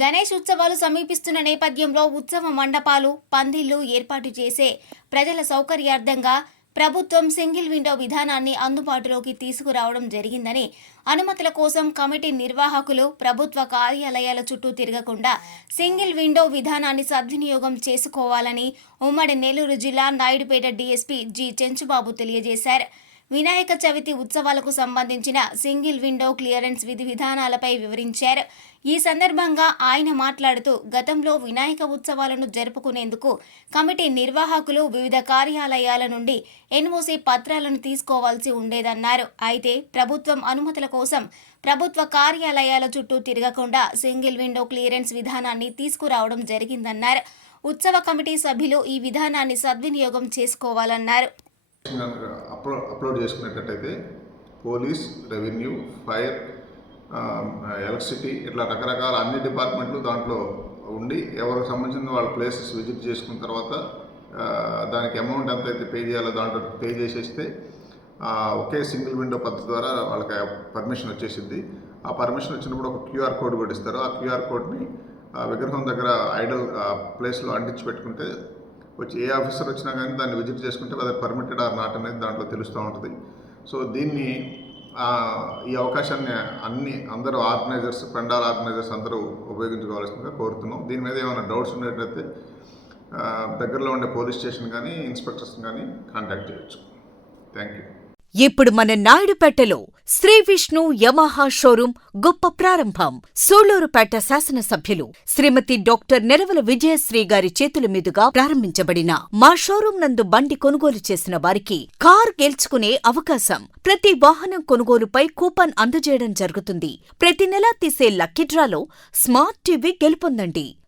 గణేష్ ఉత్సవాలు సమీపిస్తున్న నేపథ్యంలో ఉత్సవ మండపాలు పందిళ్ళు ఏర్పాటు చేసే ప్రజల సౌకర్యార్థంగా ప్రభుత్వం సింగిల్ విండో విధానాన్ని అందుబాటులోకి తీసుకురావడం జరిగిందని అనుమతుల కోసం కమిటీ నిర్వాహకులు ప్రభుత్వ కార్యాలయాల చుట్టూ తిరగకుండా సింగిల్ విండో విధానాన్ని సద్వినియోగం చేసుకోవాలని ఉమ్మడి నెల్లూరు జిల్లా నాయుడుపేట డీఎస్పీ జి. చెంచుబాబు తెలియజేశారు. వినాయక చవితి ఉత్సవాలకు సంబంధించిన సింగిల్ విండో క్లియరెన్స్ విధి విధానాలపై వివరించారు. ఈ సందర్భంగా ఆయన మాట్లాడుతూ గతంలో వినాయక ఉత్సవాలను జరుపుకునేందుకు కమిటీ నిర్వాహకులు వివిధ కార్యాలయాల నుండి ఎన్ఓసి పత్రాలను తీసుకోవాల్సి ఉండేదన్నారు. అయితే ప్రభుత్వం అనుమతుల కోసం ప్రభుత్వ కార్యాలయాల చుట్టూ తిరగకుండా సింగిల్ విండో క్లియరెన్స్ విధానాన్ని తీసుకురావడం జరిగిందన్నారు. ఉత్సవ కమిటీ సభ్యులు ఈ విధానాన్ని సద్వినియోగం చేసుకోవాలన్నారు. అప్లో అప్లోడ్ చేసుకునేటట్టయితే పోలీస్ రెవెన్యూ ఫైర్ ఎలక్ట్రిసిటీ ఇట్లా రకరకాల అన్ని డిపార్ట్మెంట్లు దాంట్లో ఉండి ఎవరికి సంబంధించిన వాళ్ళ ప్లేసెస్ విజిట్ చేసుకున్న తర్వాత దానికి అమౌంట్ ఎంత అయితే పే చేయాలో దాంట్లో పే చేసేస్తే ఒకే సింగిల్ విండో పద్ధతి ద్వారా వాళ్ళకి పర్మిషన్ వచ్చేసింది ఆ పర్మిషన్ వచ్చినప్పుడు ఒక క్యూఆర్ కోడ్ కూడా ఇస్తారు. ఆ క్యూఆర్ కోడ్ని ఆ విగ్రహం దగ్గర ఐడల్ ప్లేస్లో అంటించి పెట్టుకుంటే వచ్చి ఏ ఆఫీసర్ వచ్చినా కానీ దాన్ని విజిట్ చేసుకుంటే అది పర్మిటెడ్ ఆర్ నాట్ అనేది దాంట్లో తెలుస్తూ ఉంటుంది. సో దీన్ని ఈ అవకాశాన్ని అన్ని అందరూ ఆర్గనైజర్స్ పెండాల్ ఆర్గనైజర్స్ అందరూ ఉపయోగించుకోవాల్సిందిగా కోరుతున్నాం. దీని మీద ఏమైనా డౌట్స్ ఉన్నట్లయితే దగ్గరలో ఉండే పోలీస్ స్టేషన్ కానీ ఇన్స్పెక్టర్స్ కానీ కాంటాక్ట్ చేయొచ్చు. థ్యాంక్ యూ ఇప్పుడు మన నాయుడుపేటలో శ్రీ విష్ణు యమహా షోరూం గొప్ప ప్రారంభం సోలూరుపేట శాసనసభ్యులు శ్రీమతి డాక్టర్ నెరవల విజయశ్రీ గారి చేతుల మీదుగా ప్రారంభించబడిన మా షోరూం నందు బండి కొనుగోలు చేసిన వారికి కార్ గెలుచుకునే అవకాశం ప్రతి వాహనం కొనుగోలుపై కూపన్ అందజేయడం జరుగుతుంది. ప్రతి నెలా తీసే లక్కీ డ్రాలో స్మార్ట్ టీవీ గెలుపొందండి.